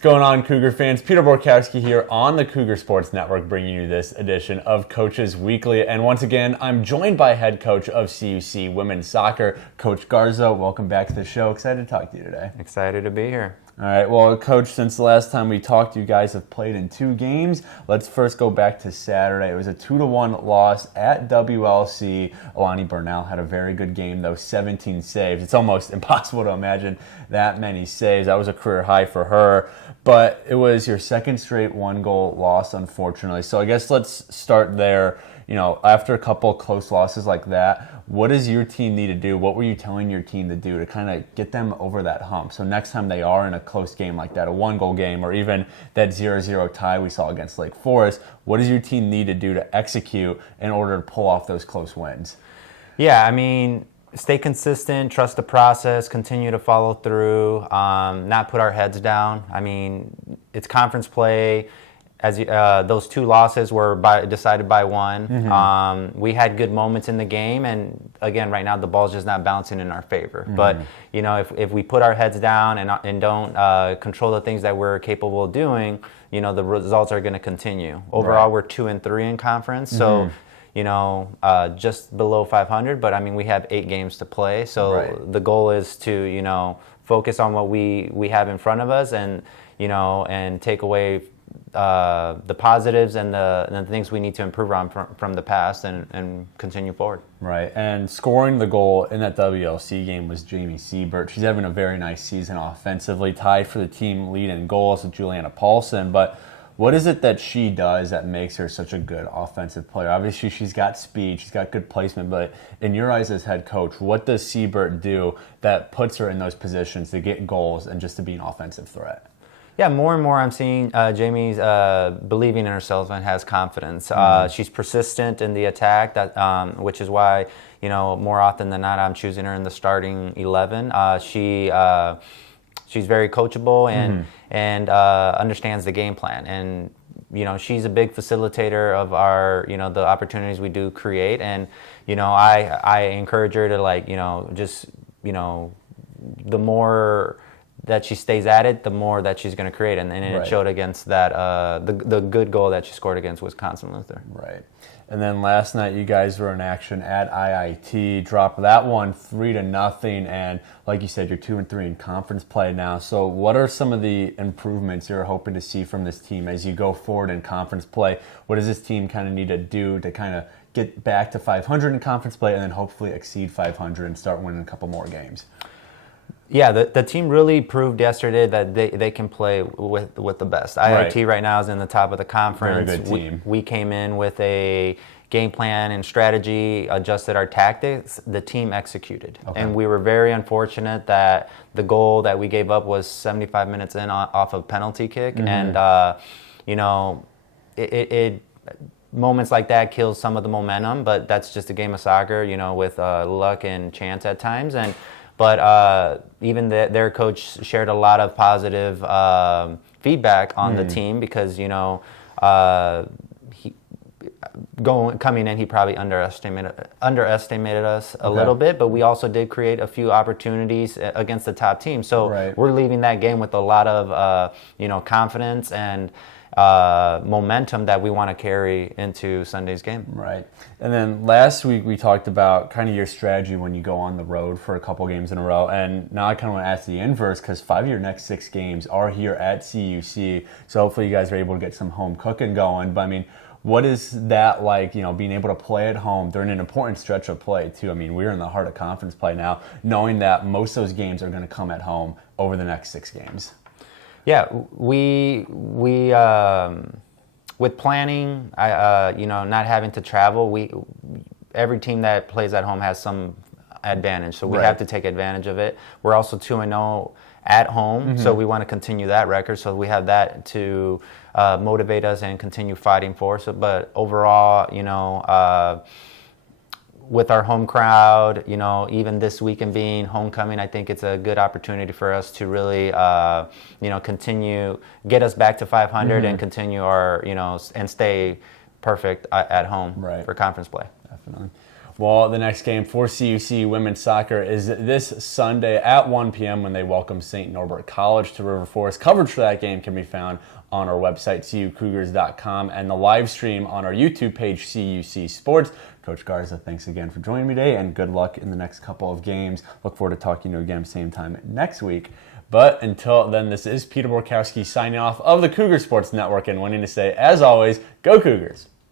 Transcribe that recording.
going on, Cougar fans? Peter Borkowski here on the Cougar Sports Network, bringing you this edition of Coaches Weekly. And once again, I'm joined by head coach of CUC women's soccer, Coach Garza. Welcome back to the show. Excited to talk to you today. Excited to be here. All right, well, Coach, since the last time we talked, you guys have played in 2 games. Let's first go back to Saturday. It was a 2-1 loss at WLC. Alani Burnell had a very good game, though, 17 saves. It's almost impossible to imagine that many saves. That was a career high for her. But it was your second straight 1-goal loss, unfortunately. So I guess let's start there. You know, after a couple close losses like that, what does your team need to do? What were you telling your team to do to kind of get them over that hump? So next time they are in a close game like that, a 1-goal game, or even that 0-0 tie we saw against Lake Forest, what does your team need to do to execute in order to pull off those close wins? Yeah, I mean, stay consistent, trust the process, continue to follow through, not put our heads down. I mean, it's conference play. As those 2 losses were decided by 1. Mm-hmm. We had good moments in the game, and again, right now the ball's just not bouncing in our favor. Mm-hmm. But you know, if we put our heads down and don't control the things that we're capable of doing, you know, the results are going to continue. Overall, We're 2-3 in conference, so you know, just below 500. But I mean, we have 8 games to play, so the goal is to, you know, focus on what we have in front of us, and you know, and take away the positives and the things we need to improve on from the past and continue forward. Right, and scoring the goal in that WLC game was Jamie Siebert. She's having a very nice season offensively, tied for the team lead in goals with Juliana Paulson. But what is it that she does that makes her such a good offensive player? Obviously, she's got speed, she's got good placement, but in your eyes as head coach, what does Siebert do that puts her in those positions to get goals and just to be an offensive threat? Yeah, more and more I'm seeing Jamie's believing in herself and has confidence. She's persistent in the attack, which is why, you know, more often than not I'm choosing her in the starting 11. She's very coachable and understands the game plan. And, you know, she's a big facilitator of our, you know, the opportunities we do create. And, you know, I encourage her to, like, you know, just, you know, the more that she stays at it, the more that she's going to create, and it showed against that the good goal that she scored against Wisconsin Luther. Right, and then last night you guys were in action at IIT, dropped that one 3-0, and like you said, you're 2-3 in conference play now. So, what are some of the improvements you're hoping to see from this team as you go forward in conference play? What does this team kind of need to do to kind of get back to 500 in conference play, and then hopefully exceed 500 and start winning a couple more games? Yeah, the team really proved yesterday that they can play with the best. IIT right now is in the top of the conference. Very good team. We came in with a game plan and strategy, adjusted our tactics. The team executed. Okay. And we were very unfortunate that the goal that we gave up was 75 minutes in off of penalty kick. And, you know, it moments like that kills some of the momentum, but that's just a game of soccer, you know, with luck and chance at times. But even their coach shared a lot of positive feedback on the team because, you know, coming in, he probably underestimated us a little bit, but we also did create a few opportunities against the top team. So we're leaving that game with a lot of, you know, confidence and momentum that we want to carry into Sunday's game. Right. And then last week we talked about kind of your strategy when you go on the road for a couple games in a row. And now I kind of want to ask the inverse because 5 of your next 6 games are here at CUC. So hopefully you guys are able to get some home cooking going. But I mean, what is that like, you know, being able to play at home during an important stretch of play too? I mean, we're in the heart of conference play now, knowing that most of those games are going to come at home over the next 6 games. Yeah, we with planning, you know, not having to travel, every team that plays at home has some advantage, so we have to take advantage of it. We're also 2-0 at home, so we want to continue that record. So we have that to motivate us and continue fighting for. So, but overall, you know, with our home crowd, you know, even this weekend being homecoming, I think it's a good opportunity for us to really, you know, get us back to 500 and continue our, you know, and stay perfect at home for conference play. Definitely. Well, the next game for CUC women's soccer is this Sunday at 1 p.m. when they welcome St. Norbert College to River Forest. Coverage for that game can be found on our website, cucougars.com, and the live stream on our YouTube page, CUC Sports. Coach Garza, thanks again for joining me today, and good luck in the next couple of games. Look forward to talking to you again same time next week. But until then, this is Peter Borkowski signing off of the Cougar Sports Network and wanting to say, as always, go Cougars!